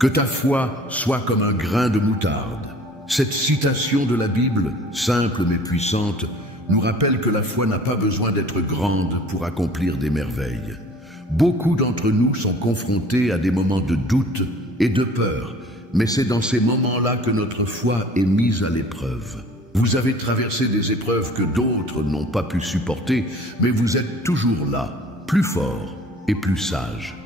Que ta foi soit comme un grain de moutarde. Cette citation de la Bible, simple mais puissante, nous rappelle que la foi n'a pas besoin d'être grande pour accomplir des merveilles. Beaucoup d'entre nous sont confrontés à des moments de doute et de peur, mais c'est dans ces moments-là que notre foi est mise à l'épreuve. Vous avez traversé des épreuves que d'autres n'ont pas pu supporter, mais vous êtes toujours là, plus fort et plus sage.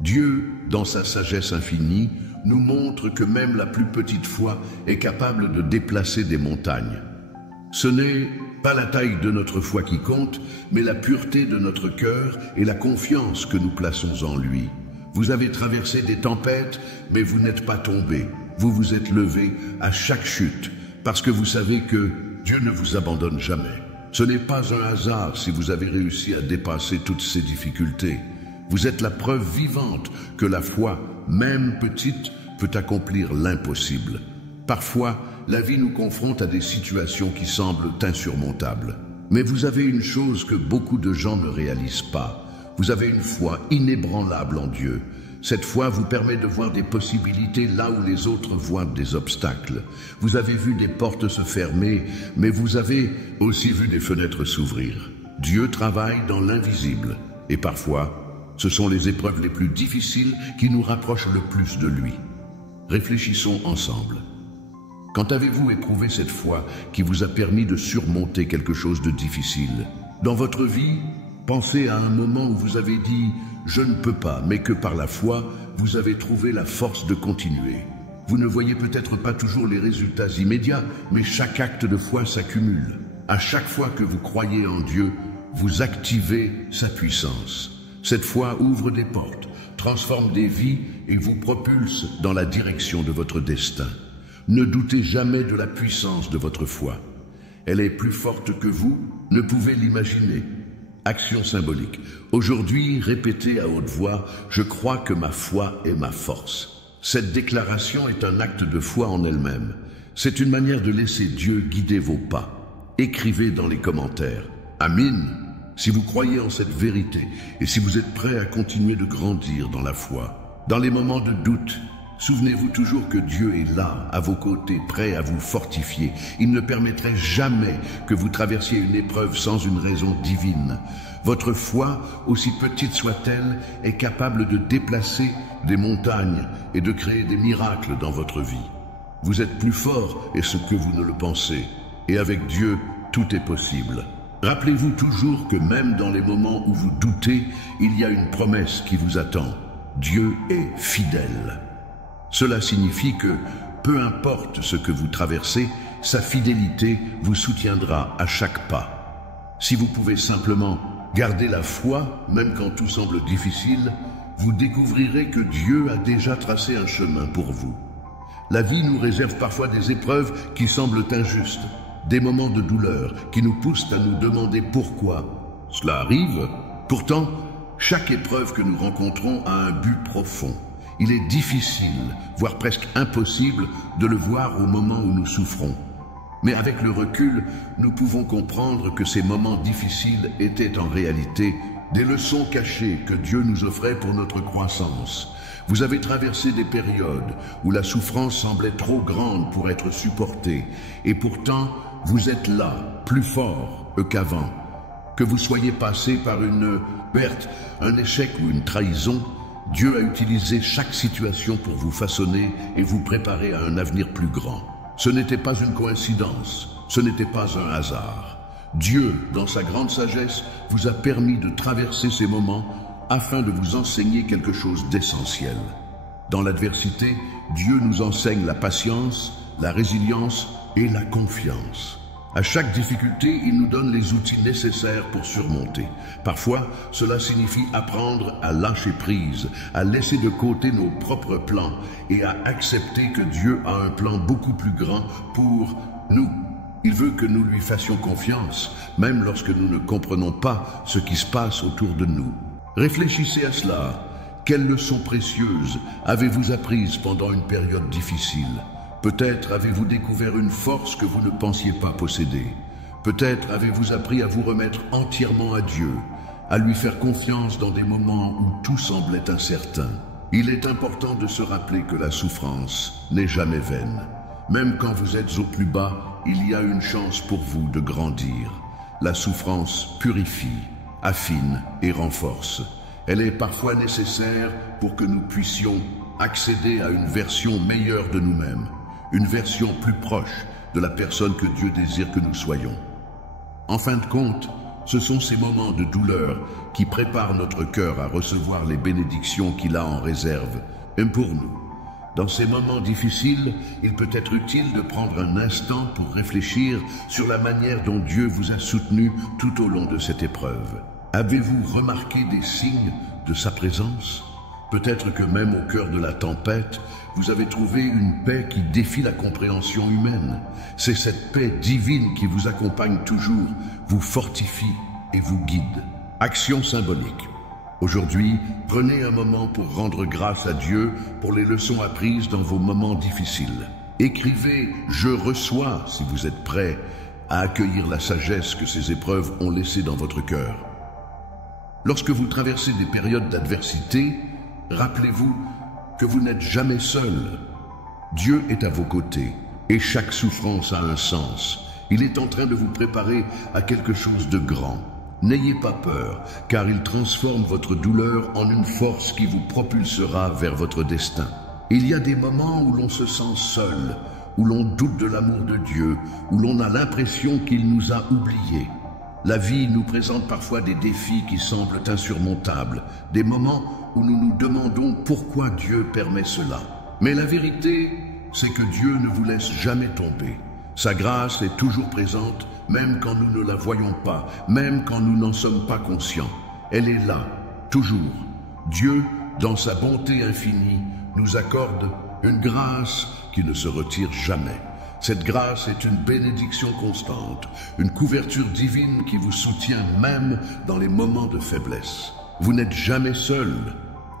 Dieu, dans sa sagesse infinie, nous montre que même la plus petite foi est capable de déplacer des montagnes. Ce n'est pas la taille de notre foi qui compte, mais la pureté de notre cœur et la confiance que nous plaçons en lui. Vous avez traversé des tempêtes, mais vous n'êtes pas tombé. Vous vous êtes levé à chaque chute, parce que vous savez que Dieu ne vous abandonne jamais. Ce n'est pas un hasard si vous avez réussi à dépasser toutes ces difficultés. Vous êtes la preuve vivante que la foi, même petite, peut accomplir l'impossible. Parfois, la vie nous confronte à des situations qui semblent insurmontables. Mais vous avez une chose que beaucoup de gens ne réalisent pas. Vous avez une foi inébranlable en Dieu. Cette foi vous permet de voir des possibilités là où les autres voient des obstacles. Vous avez vu des portes se fermer, mais vous avez aussi vu des fenêtres s'ouvrir. Dieu travaille dans l'invisible. Et parfois, ce sont les épreuves les plus difficiles qui nous rapprochent le plus de lui. Réfléchissons ensemble. Quand avez-vous éprouvé cette foi qui vous a permis de surmonter quelque chose de difficile? Dans votre vie, pensez à un moment où vous avez dit « je ne peux pas », mais que par la foi, vous avez trouvé la force de continuer. Vous ne voyez peut-être pas toujours les résultats immédiats, mais chaque acte de foi s'accumule. À chaque fois que vous croyez en Dieu, vous activez sa puissance. Cette foi ouvre des portes, transforme des vies et vous propulse dans la direction de votre destin. Ne doutez jamais de la puissance de votre foi. Elle est plus forte que vous, ne pouvez l'imaginer. Action symbolique. Aujourd'hui, répétez à haute voix « Je crois que ma foi est ma force ». Cette déclaration est un acte de foi en elle-même. C'est une manière de laisser Dieu guider vos pas. Écrivez dans les commentaires « Amin ». Si vous croyez en cette vérité et si vous êtes prêt à continuer de grandir dans la foi, dans les moments de doute, souvenez-vous toujours que Dieu est là, à vos côtés, prêt à vous fortifier. Il ne permettrait jamais que vous traversiez une épreuve sans une raison divine. Votre foi, aussi petite soit-elle, est capable de déplacer des montagnes et de créer des miracles dans votre vie. Vous êtes plus fort et ce que vous ne le pensez. Et avec Dieu, tout est possible. Rappelez-vous toujours que même dans les moments où vous doutez, il y a une promesse qui vous attend. Dieu est fidèle. Cela signifie que, peu importe ce que vous traversez, sa fidélité vous soutiendra à chaque pas. Si vous pouvez simplement garder la foi, même quand tout semble difficile, vous découvrirez que Dieu a déjà tracé un chemin pour vous. La vie nous réserve parfois des épreuves qui semblent injustes. Des moments de douleur qui nous poussent à nous demander pourquoi. Cela arrive. Pourtant, chaque épreuve que nous rencontrons a un but profond. Il est difficile, voire presque impossible, de le voir au moment où nous souffrons. Mais avec le recul, nous pouvons comprendre que ces moments difficiles étaient en réalité des leçons cachées que Dieu nous offrait pour notre croissance. Vous avez traversé des périodes où la souffrance semblait trop grande pour être supportée, et pourtant, vous êtes là, plus fort qu'avant. Que vous soyez passé par une perte, un échec ou une trahison, Dieu a utilisé chaque situation pour vous façonner et vous préparer à un avenir plus grand. Ce n'était pas une coïncidence, ce n'était pas un hasard. Dieu, dans sa grande sagesse, vous a permis de traverser ces moments afin de vous enseigner quelque chose d'essentiel. Dans l'adversité, Dieu nous enseigne la patience, la résilience et la confiance. À chaque difficulté, il nous donne les outils nécessaires pour surmonter. Parfois, cela signifie apprendre à lâcher prise, à laisser de côté nos propres plans et à accepter que Dieu a un plan beaucoup plus grand pour nous. Il veut que nous lui fassions confiance, même lorsque nous ne comprenons pas ce qui se passe autour de nous. Réfléchissez à cela. Quelles leçons précieuses avez-vous apprises pendant une période difficile? Peut-être avez-vous découvert une force que vous ne pensiez pas posséder. Peut-être avez-vous appris à vous remettre entièrement à Dieu, à lui faire confiance dans des moments où tout semblait incertain. Il est important de se rappeler que la souffrance n'est jamais vaine. Même quand vous êtes au plus bas, il y a une chance pour vous de grandir. La souffrance purifie, affine et renforce. Elle est parfois nécessaire pour que nous puissions accéder à une version meilleure de nous-mêmes, une version plus proche de la personne que Dieu désire que nous soyons. En fin de compte, ce sont ces moments de douleur qui préparent notre cœur à recevoir les bénédictions qu'il a en réserve, même pour nous. Dans ces moments difficiles, il peut être utile de prendre un instant pour réfléchir sur la manière dont Dieu vous a soutenu tout au long de cette épreuve. Avez-vous remarqué des signes de sa présence? Peut-être que même au cœur de la tempête, vous avez trouvé une paix qui défie la compréhension humaine. C'est cette paix divine qui vous accompagne toujours, vous fortifie et vous guide. Action symbolique. Aujourd'hui, prenez un moment pour rendre grâce à Dieu pour les leçons apprises dans vos moments difficiles. Écrivez « Je reçois » si vous êtes prêt à accueillir la sagesse que ces épreuves ont laissée dans votre cœur. Lorsque vous traversez des périodes d'adversité, rappelez-vous que vous n'êtes jamais seul. Dieu est à vos côtés et chaque souffrance a un sens. Il est en train de vous préparer à quelque chose de grand. N'ayez pas peur, car il transforme votre douleur en une force qui vous propulsera vers votre destin. Il y a des moments où l'on se sent seul, où l'on doute de l'amour de Dieu, où l'on a l'impression qu'il nous a oubliés. La vie nous présente parfois des défis qui semblent insurmontables, des moments où nous nous demandons pourquoi Dieu permet cela. Mais la vérité, c'est que Dieu ne vous laisse jamais tomber. Sa grâce est toujours présente, même quand nous ne la voyons pas, même quand nous n'en sommes pas conscients. Elle est là, toujours. Dieu, dans sa bonté infinie, nous accorde une grâce qui ne se retire jamais. Cette grâce est une bénédiction constante, une couverture divine qui vous soutient même dans les moments de faiblesse. Vous n'êtes jamais seul,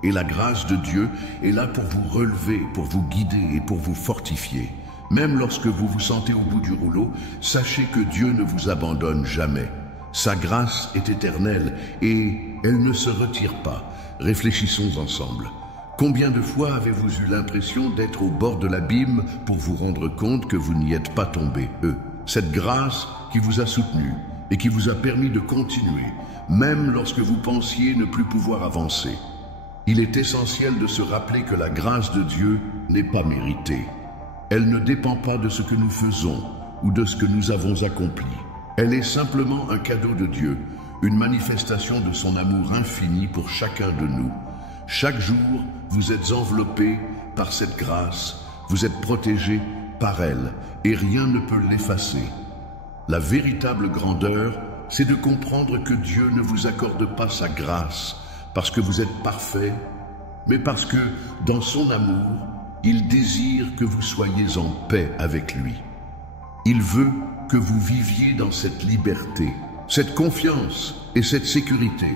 et la grâce de Dieu est là pour vous relever, pour vous guider et pour vous fortifier. Même lorsque vous vous sentez au bout du rouleau, sachez que Dieu ne vous abandonne jamais. Sa grâce est éternelle et elle ne se retire pas. Réfléchissons ensemble. Combien de fois avez-vous eu l'impression d'être au bord de l'abîme pour vous rendre compte que vous n'y êtes pas tombé, Cette grâce qui vous a soutenu et qui vous a permis de continuer, même lorsque vous pensiez ne plus pouvoir avancer. Il est essentiel de se rappeler que la grâce de Dieu n'est pas méritée. Elle ne dépend pas de ce que nous faisons ou de ce que nous avons accompli. Elle est simplement un cadeau de Dieu, une manifestation de son amour infini pour chacun de nous. Chaque jour, vous êtes enveloppés par cette grâce, vous êtes protégés par elle et rien ne peut l'effacer. La véritable grandeur, c'est de comprendre que Dieu ne vous accorde pas sa grâce parce que vous êtes parfait, mais parce que, dans son amour, il désire que vous soyez en paix avec lui. Il veut que vous viviez dans cette liberté, cette confiance et cette sécurité,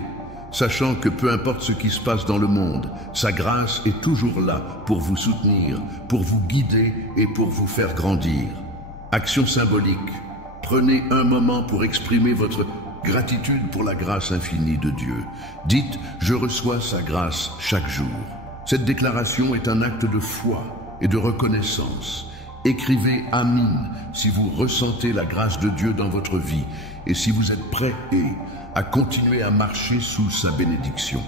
sachant que peu importe ce qui se passe dans le monde, sa grâce est toujours là pour vous soutenir, pour vous guider et pour vous faire grandir. Action symbolique. Prenez un moment pour exprimer votre gratitude pour la grâce infinie de Dieu. Dites « Je reçois sa grâce chaque jour ». Cette déclaration est un acte de foi et de reconnaissance. Écrivez « Amin » si vous ressentez la grâce de Dieu dans votre vie et si vous êtes prêt à continuer à marcher sous sa bénédiction.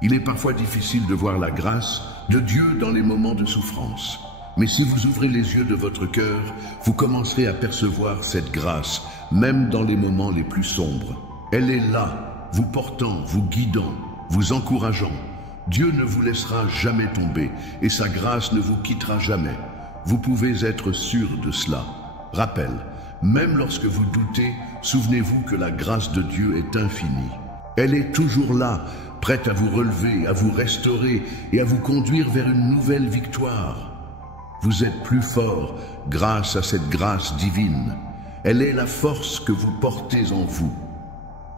Il est parfois difficile de voir la grâce de Dieu dans les moments de souffrance. Mais si vous ouvrez les yeux de votre cœur, vous commencerez à percevoir cette grâce, même dans les moments les plus sombres. Elle est là, vous portant, vous guidant, vous encourageant. Dieu ne vous laissera jamais tomber et sa grâce ne vous quittera jamais. Vous pouvez être sûr de cela. Rappel, même lorsque vous doutez, souvenez-vous que la grâce de Dieu est infinie. Elle est toujours là, prête à vous relever, à vous restaurer et à vous conduire vers une nouvelle victoire. Vous êtes plus fort grâce à cette grâce divine. Elle est la force que vous portez en vous.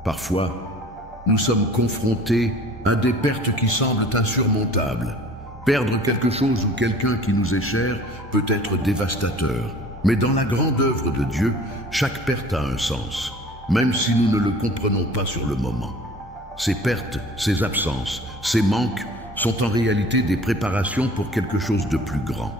Parfois, nous sommes confrontés à des pertes qui semblent insurmontables. Perdre quelque chose ou quelqu'un qui nous est cher peut être dévastateur. Mais dans la grande œuvre de Dieu, chaque perte a un sens, même si nous ne le comprenons pas sur le moment. Ces pertes, ces absences, ces manques sont en réalité des préparations pour quelque chose de plus grand.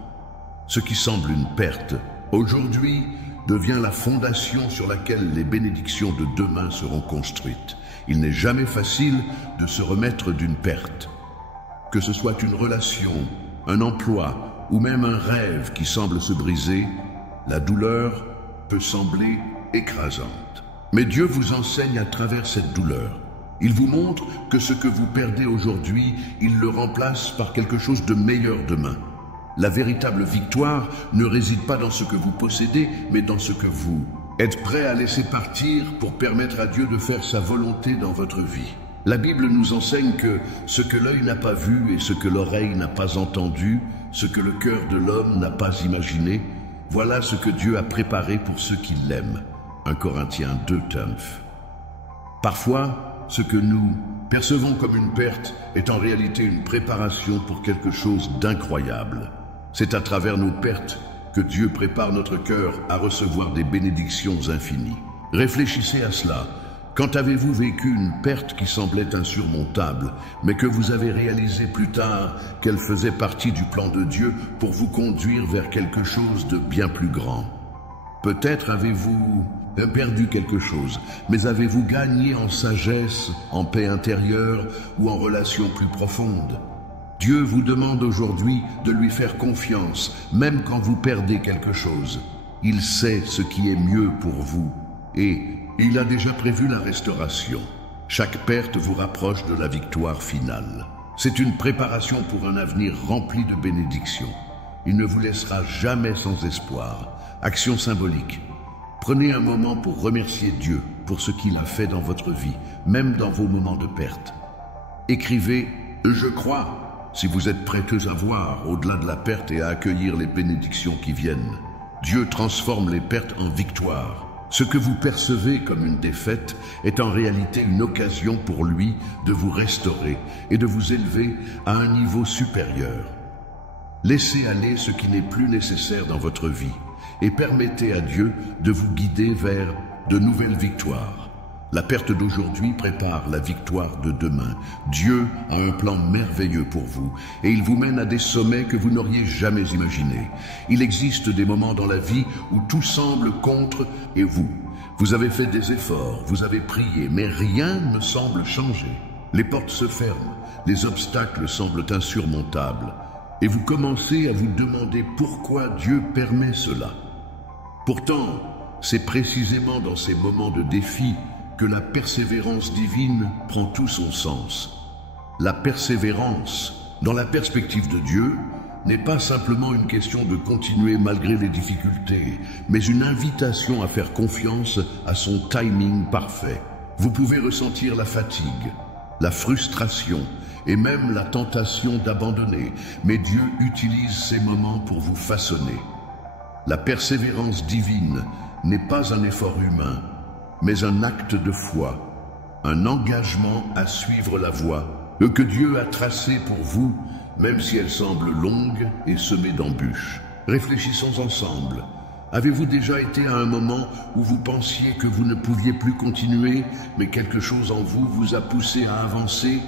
Ce qui semble une perte, aujourd'hui, devient la fondation sur laquelle les bénédictions de demain seront construites. Il n'est jamais facile de se remettre d'une perte. Que ce soit une relation, un emploi ou même un rêve qui semble se briser, la douleur peut sembler écrasante. Mais Dieu vous enseigne à travers cette douleur. Il vous montre que ce que vous perdez aujourd'hui, il le remplace par quelque chose de meilleur demain. La véritable victoire ne réside pas dans ce que vous possédez, mais dans ce que vous êtes prêt à laisser partir pour permettre à Dieu de faire sa volonté dans votre vie. La Bible nous enseigne que ce que l'œil n'a pas vu et ce que l'oreille n'a pas entendu, ce que le cœur de l'homme n'a pas imaginé, voilà ce que Dieu a préparé pour ceux qui l'aiment. 1 Corinthiens 2:9. Parfois, ce que nous percevons comme une perte est en réalité une préparation pour quelque chose d'incroyable. C'est à travers nos pertes que Dieu prépare notre cœur à recevoir des bénédictions infinies. Réfléchissez à cela. Quand avez-vous vécu une perte qui semblait insurmontable, mais que vous avez réalisé plus tard qu'elle faisait partie du plan de Dieu pour vous conduire vers quelque chose de bien plus grand? Peut-être avez-vous perdu quelque chose, mais avez-vous gagné en sagesse, en paix intérieure ou en relations plus profondes? Dieu vous demande aujourd'hui de lui faire confiance, même quand vous perdez quelque chose. Il sait ce qui est mieux pour vous et il a déjà prévu la restauration. Chaque perte vous rapproche de la victoire finale. C'est une préparation pour un avenir rempli de bénédictions. Il ne vous laissera jamais sans espoir. Action symbolique. Prenez un moment pour remercier Dieu pour ce qu'il a fait dans votre vie, même dans vos moments de perte. Écrivez « Je crois » si vous êtes prêteux à voir au-delà de la perte et à accueillir les bénédictions qui viennent. Dieu transforme les pertes en victoire. Ce que vous percevez comme une défaite est en réalité une occasion pour lui de vous restaurer et de vous élever à un niveau supérieur. Laissez aller ce qui n'est plus nécessaire dans votre vie et permettez à Dieu de vous guider vers de nouvelles victoires. La perte d'aujourd'hui prépare la victoire de demain. Dieu a un plan merveilleux pour vous et il vous mène à des sommets que vous n'auriez jamais imaginés. Il existe des moments dans la vie où tout semble contre et vous avez fait des efforts, vous avez prié, mais rien ne semble changer. Les portes se ferment, les obstacles semblent insurmontables et vous commencez à vous demander pourquoi Dieu permet cela. Pourtant, c'est précisément dans ces moments de défi que la persévérance divine prend tout son sens. La persévérance, dans la perspective de Dieu, n'est pas simplement une question de continuer malgré les difficultés, mais une invitation à faire confiance à son timing parfait. Vous pouvez ressentir la fatigue, la frustration et même la tentation d'abandonner, mais Dieu utilise ces moments pour vous façonner. La persévérance divine n'est pas un effort humain, mais un acte de foi, un engagement à suivre la voie que Dieu a tracée pour vous, même si elle semble longue et semée d'embûches. Réfléchissons ensemble. Avez-vous déjà été à un moment où vous pensiez que vous ne pouviez plus continuer, mais quelque chose en vous vous a poussé à avancer,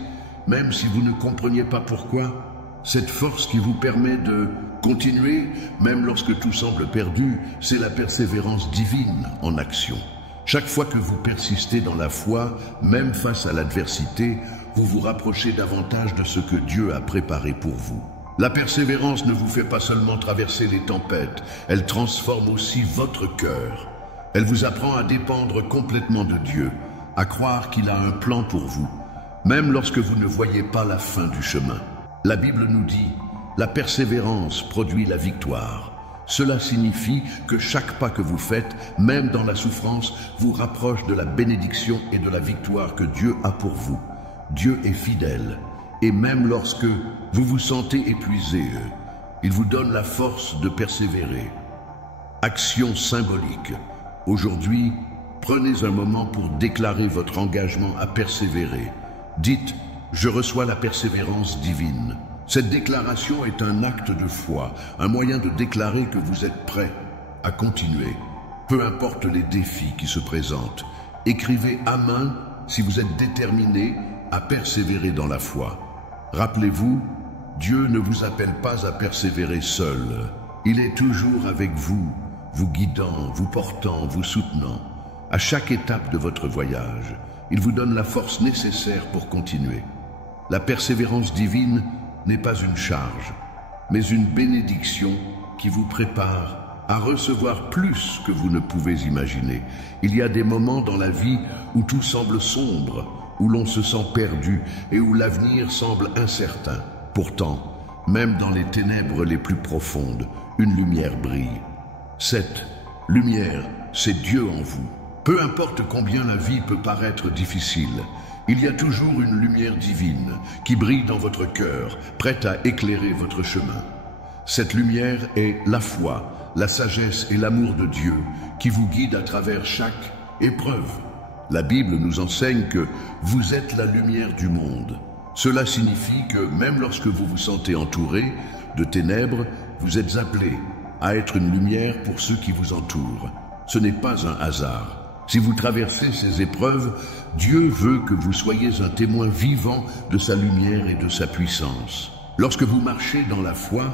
même si vous ne compreniez pas pourquoi? Cette force qui vous permet de continuer, même lorsque tout semble perdu, c'est la persévérance divine en action. Chaque fois que vous persistez dans la foi, même face à l'adversité, vous vous rapprochez davantage de ce que Dieu a préparé pour vous. La persévérance ne vous fait pas seulement traverser les tempêtes, elle transforme aussi votre cœur. Elle vous apprend à dépendre complètement de Dieu, à croire qu'il a un plan pour vous, même lorsque vous ne voyez pas la fin du chemin. La Bible nous dit, la persévérance produit la victoire. Cela signifie que chaque pas que vous faites, même dans la souffrance, vous rapproche de la bénédiction et de la victoire que Dieu a pour vous. Dieu est fidèle, et même lorsque vous vous sentez épuisé, il vous donne la force de persévérer. Action symbolique. Aujourd'hui, prenez un moment pour déclarer votre engagement à persévérer. Dites, je reçois la persévérance divine. Cette déclaration est un acte de foi, un moyen de déclarer que vous êtes prêt à continuer. Peu importe les défis qui se présentent, écrivez à main si vous êtes déterminé à persévérer dans la foi. Rappelez-vous, Dieu ne vous appelle pas à persévérer seul. Il est toujours avec vous, vous guidant, vous portant, vous soutenant. À chaque étape de votre voyage, il vous donne la force nécessaire pour continuer. La persévérance divine n'est pas une charge, mais une bénédiction qui vous prépare à recevoir plus que vous ne pouvez imaginer. Il y a des moments dans la vie où tout semble sombre, où l'on se sent perdu et où l'avenir semble incertain. Pourtant, même dans les ténèbres les plus profondes, une lumière brille. Cette lumière, c'est Dieu en vous. Peu importe combien la vie peut paraître difficile, il y a toujours une lumière divine qui brille dans votre cœur, prête à éclairer votre chemin. Cette lumière est la foi, la sagesse et l'amour de Dieu qui vous guident à travers chaque épreuve. La Bible nous enseigne que vous êtes la lumière du monde. Cela signifie que même lorsque vous vous sentez entouré de ténèbres, vous êtes appelé à être une lumière pour ceux qui vous entourent. Ce n'est pas un hasard. Si vous traversez ces épreuves, Dieu veut que vous soyez un témoin vivant de sa lumière et de sa puissance. Lorsque vous marchez dans la foi,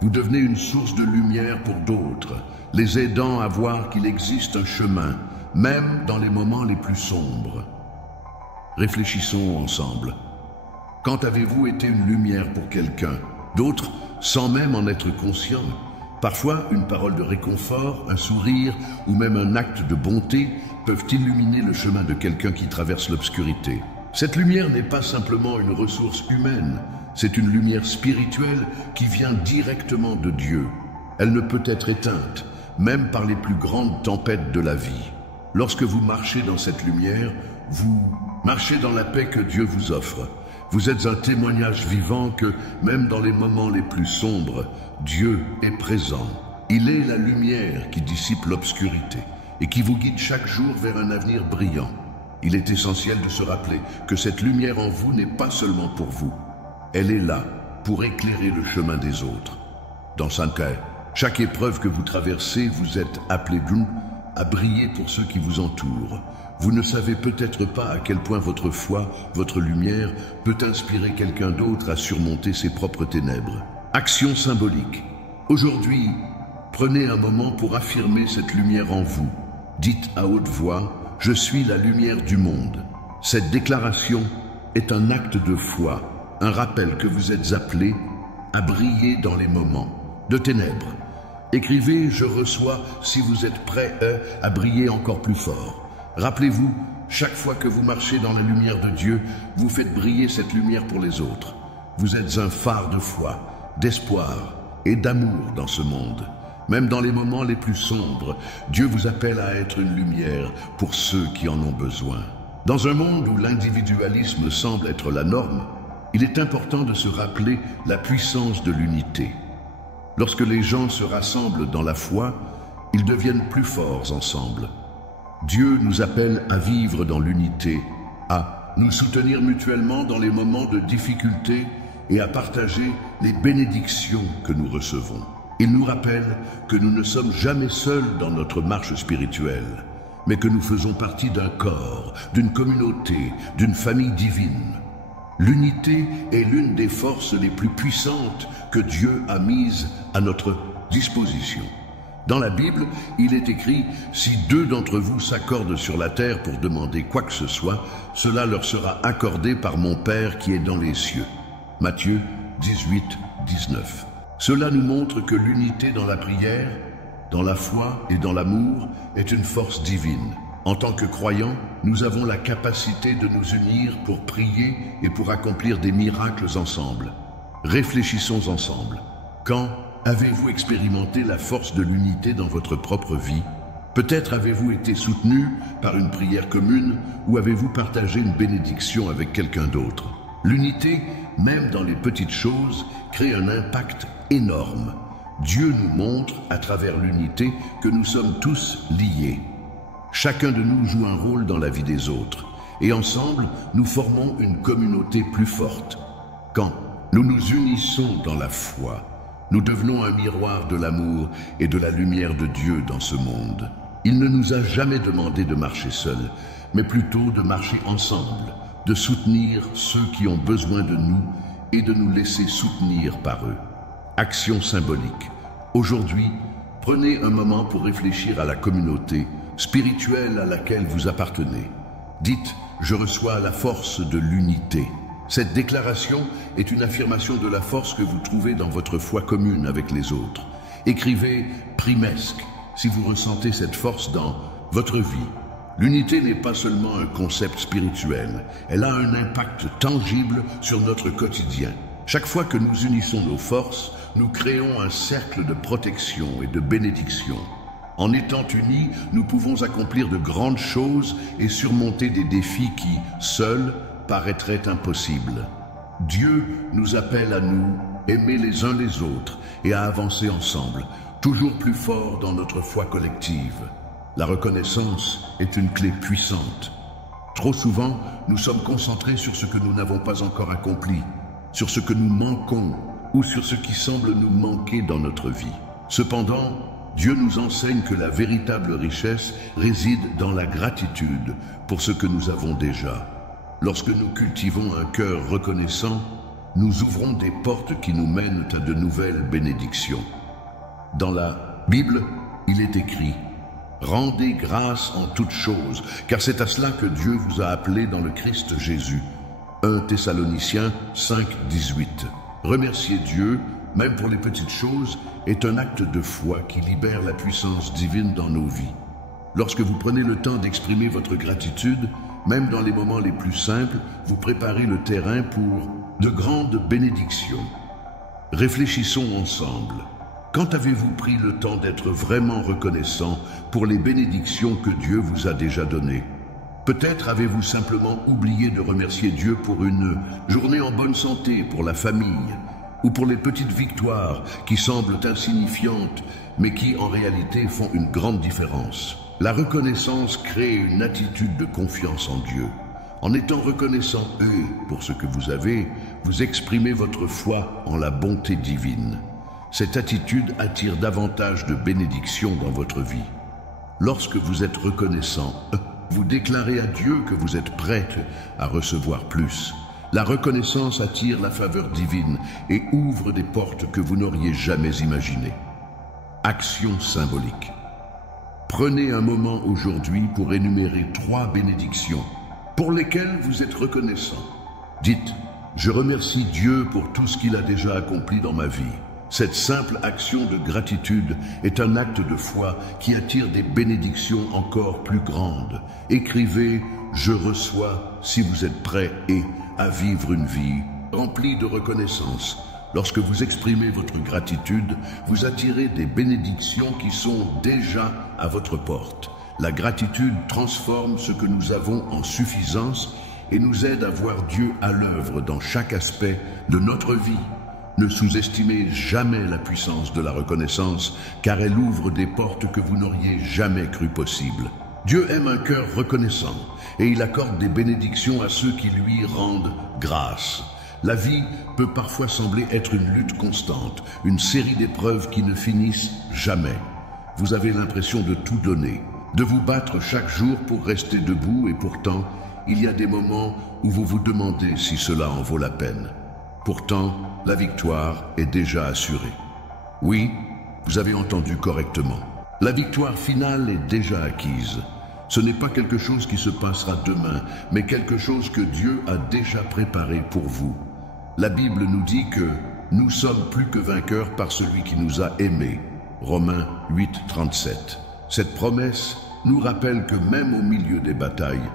vous devenez une source de lumière pour d'autres, les aidant à voir qu'il existe un chemin, même dans les moments les plus sombres. Réfléchissons ensemble. Quand avez-vous été une lumière pour quelqu'un? D'autres, sans même en être conscients. Parfois, une parole de réconfort, un sourire ou même un acte de bonté peuvent illuminer le chemin de quelqu'un qui traverse l'obscurité. Cette lumière n'est pas simplement une ressource humaine, c'est une lumière spirituelle qui vient directement de Dieu. Elle ne peut être éteinte, même par les plus grandes tempêtes de la vie. Lorsque vous marchez dans cette lumière, vous marchez dans la paix que Dieu vous offre. Vous êtes un témoignage vivant que, même dans les moments les plus sombres, Dieu est présent. Il est la lumière qui dissipe l'obscurité et qui vous guide chaque jour vers un avenir brillant. Il est essentiel de se rappeler que cette lumière en vous n'est pas seulement pour vous. Elle est là pour éclairer le chemin des autres. Dans chaque épreuve que vous traversez, vous êtes appelé à briller pour ceux qui vous entourent. Vous ne savez peut-être pas à quel point votre foi, votre lumière, peut inspirer quelqu'un d'autre à surmonter ses propres ténèbres. Action symbolique. Aujourd'hui, prenez un moment pour affirmer cette lumière en vous. Dites à haute voix, « Je suis la lumière du monde ». Cette déclaration est un acte de foi, un rappel que vous êtes appelé à briller dans les moments de ténèbres. Écrivez « Je reçois » si vous êtes prêt à briller encore plus fort. Rappelez-vous, chaque fois que vous marchez dans la lumière de Dieu, vous faites briller cette lumière pour les autres. Vous êtes un phare de foi, d'espoir et d'amour dans ce monde. Même dans les moments les plus sombres, Dieu vous appelle à être une lumière pour ceux qui en ont besoin. Dans un monde où l'individualisme semble être la norme, il est important de se rappeler la puissance de l'unité. Lorsque les gens se rassemblent dans la foi, ils deviennent plus forts ensemble. Dieu nous appelle à vivre dans l'unité, à nous soutenir mutuellement dans les moments de difficulté et à partager les bénédictions que nous recevons. Il nous rappelle que nous ne sommes jamais seuls dans notre marche spirituelle, mais que nous faisons partie d'un corps, d'une communauté, d'une famille divine. L'unité est l'une des forces les plus puissantes que Dieu a mises à notre disposition. Dans la Bible, il est écrit « Si deux d'entre vous s'accordent sur la terre pour demander quoi que ce soit, cela leur sera accordé par mon Père qui est dans les cieux. » Matthieu 18, 19. Cela nous montre que l'unité dans la prière, dans la foi et dans l'amour est une force divine. En tant que croyants, nous avons la capacité de nous unir pour prier et pour accomplir des miracles ensemble. Réfléchissons ensemble. Quand avez-vous expérimenté la force de l'unité dans votre propre vie? Peut-être avez-vous été soutenu par une prière commune ou avez-vous partagé une bénédiction avec quelqu'un d'autre? L'unité, même dans les petites choses, crée un impact énorme. Dieu nous montre, à travers l'unité, que nous sommes tous liés. Chacun de nous joue un rôle dans la vie des autres, et ensemble, nous formons une communauté plus forte. Quand nous nous unissons dans la foi, nous devenons un miroir de l'amour et de la lumière de Dieu dans ce monde. Il ne nous a jamais demandé de marcher seuls, mais plutôt de marcher ensemble, de soutenir ceux qui ont besoin de nous et de nous laisser soutenir par eux. Action symbolique. Aujourd'hui, prenez un moment pour réfléchir à la communauté spirituelle à laquelle vous appartenez. Dites « Je reçois la force de l'unité ». Cette déclaration est une affirmation de la force que vous trouvez dans votre foi commune avec les autres. Écrivez « Primesque » si vous ressentez cette force dans votre vie. L'unité n'est pas seulement un concept spirituel, elle a un impact tangible sur notre quotidien. Chaque fois que nous unissons nos forces, nous créons un cercle de protection et de bénédiction. En étant unis, nous pouvons accomplir de grandes choses et surmonter des défis qui, seuls, paraîtraient impossibles. Dieu nous appelle à nous aimer les uns les autres et à avancer ensemble, toujours plus fort dans notre foi collective. La reconnaissance est une clé puissante. Trop souvent, nous sommes concentrés sur ce que nous n'avons pas encore accompli, sur ce que nous manquons ou sur ce qui semble nous manquer dans notre vie. Cependant, Dieu nous enseigne que la véritable richesse réside dans la gratitude pour ce que nous avons déjà. Lorsque nous cultivons un cœur reconnaissant, nous ouvrons des portes qui nous mènent à de nouvelles bénédictions. Dans la Bible, il est écrit « Rendez grâce en toutes choses, car c'est à cela que Dieu vous a appelé dans le Christ Jésus. » 1 Thessaloniciens 5, 18. Remercier Dieu, même pour les petites choses, est un acte de foi qui libère la puissance divine dans nos vies. Lorsque vous prenez le temps d'exprimer votre gratitude, même dans les moments les plus simples, vous préparez le terrain pour de grandes bénédictions. Réfléchissons ensemble. Quand avez-vous pris le temps d'être vraiment reconnaissant pour les bénédictions que Dieu vous a déjà données? Peut-être avez-vous simplement oublié de remercier Dieu pour une journée en bonne santé, pour la famille, ou pour les petites victoires qui semblent insignifiantes, mais qui en réalité font une grande différence. La reconnaissance crée une attitude de confiance en Dieu. En étant reconnaissant pour ce que vous avez, vous exprimez votre foi en la bonté divine. Cette attitude attire davantage de bénédictions dans votre vie. Lorsque vous êtes reconnaissant, vous déclarez à Dieu que vous êtes prête à recevoir plus. La reconnaissance attire la faveur divine et ouvre des portes que vous n'auriez jamais imaginées. Action symbolique. Prenez un moment aujourd'hui pour énumérer 3 bénédictions pour lesquelles vous êtes reconnaissant. Dites « Je remercie Dieu pour tout ce qu'il a déjà accompli dans ma vie ». Cette simple action de gratitude est un acte de foi qui attire des bénédictions encore plus grandes. Écrivez « Je reçois » si vous êtes prêt à vivre une vie remplie de reconnaissance. Lorsque vous exprimez votre gratitude, vous attirez des bénédictions qui sont déjà à votre porte. La gratitude transforme ce que nous avons en suffisance et nous aide à voir Dieu à l'œuvre dans chaque aspect de notre vie. Ne sous-estimez jamais la puissance de la reconnaissance, car elle ouvre des portes que vous n'auriez jamais cru possibles. Dieu aime un cœur reconnaissant et il accorde des bénédictions à ceux qui lui rendent grâce. La vie peut parfois sembler être une lutte constante, une série d'épreuves qui ne finissent jamais. Vous avez l'impression de tout donner, de vous battre chaque jour pour rester debout et pourtant, il y a des moments où vous vous demandez si cela en vaut la peine. Pourtant, la victoire est déjà assurée. Oui, vous avez entendu correctement. La victoire finale est déjà acquise. Ce n'est pas quelque chose qui se passera demain, mais quelque chose que Dieu a déjà préparé pour vous. La Bible nous dit que nous sommes plus que vainqueurs par celui qui nous a aimés. Romains 8, 37. Cette promesse nous rappelle que même au milieu des batailles,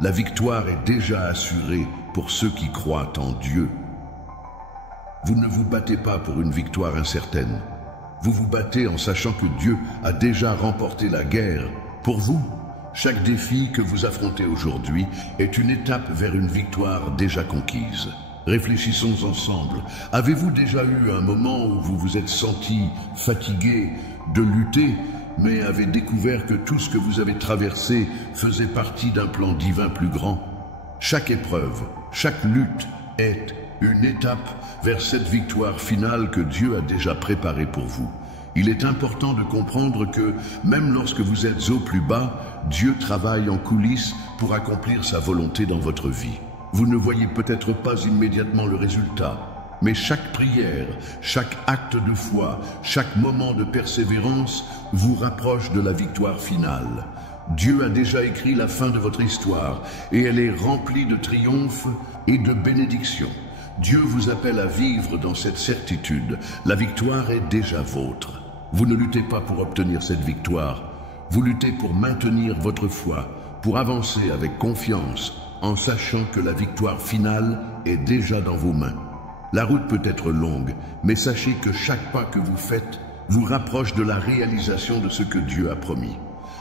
la victoire est déjà assurée pour ceux qui croient en Dieu. Vous ne vous battez pas pour une victoire incertaine. Vous vous battez en sachant que Dieu a déjà remporté la guerre. Pour vous, chaque défi que vous affrontez aujourd'hui est une étape vers une victoire déjà conquise. Réfléchissons ensemble. Avez-vous déjà eu un moment où vous vous êtes senti fatigué de lutter, mais avez découvert que tout ce que vous avez traversé faisait partie d'un plan divin plus grand? Chaque épreuve, chaque lutte est une étape vers cette victoire finale que Dieu a déjà préparée pour vous. Il est important de comprendre que, même lorsque vous êtes au plus bas, Dieu travaille en coulisses pour accomplir sa volonté dans votre vie. Vous ne voyez peut-être pas immédiatement le résultat, Mais chaque prière, chaque acte de foi, chaque moment de persévérance vous rapproche de la victoire finale. Dieu a déjà écrit la fin de votre histoire et elle est remplie de triomphes et de bénédictions. Dieu vous appelle à vivre dans cette certitude. La victoire est déjà vôtre. Vous ne luttez pas pour obtenir cette victoire. Vous luttez pour maintenir votre foi, pour avancer avec confiance, en sachant que la victoire finale est déjà dans vos mains. La route peut être longue, mais sachez que chaque pas que vous faites vous rapproche de la réalisation de ce que Dieu a promis.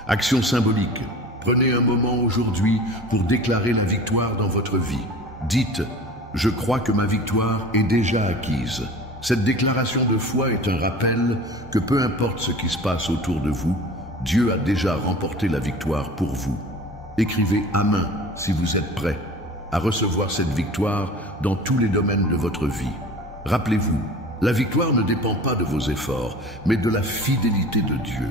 Action symbolique. Prenez un moment aujourd'hui pour déclarer la victoire dans votre vie. Dites « Je crois que ma victoire est déjà acquise ». Cette déclaration de foi est un rappel que peu importe ce qui se passe autour de vous, Dieu a déjà remporté la victoire pour vous. Écrivez à main si vous êtes prêt à recevoir cette victoire dans tous les domaines de votre vie. Rappelez-vous, la victoire ne dépend pas de vos efforts, mais de la fidélité de Dieu.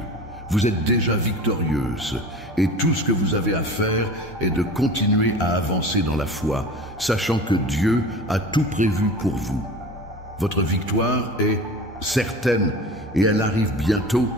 Vous êtes déjà victorieuse et tout ce que vous avez à faire est de continuer à avancer dans la foi, sachant que Dieu a tout prévu pour vous. Votre victoire est certaine et elle arrive bientôt.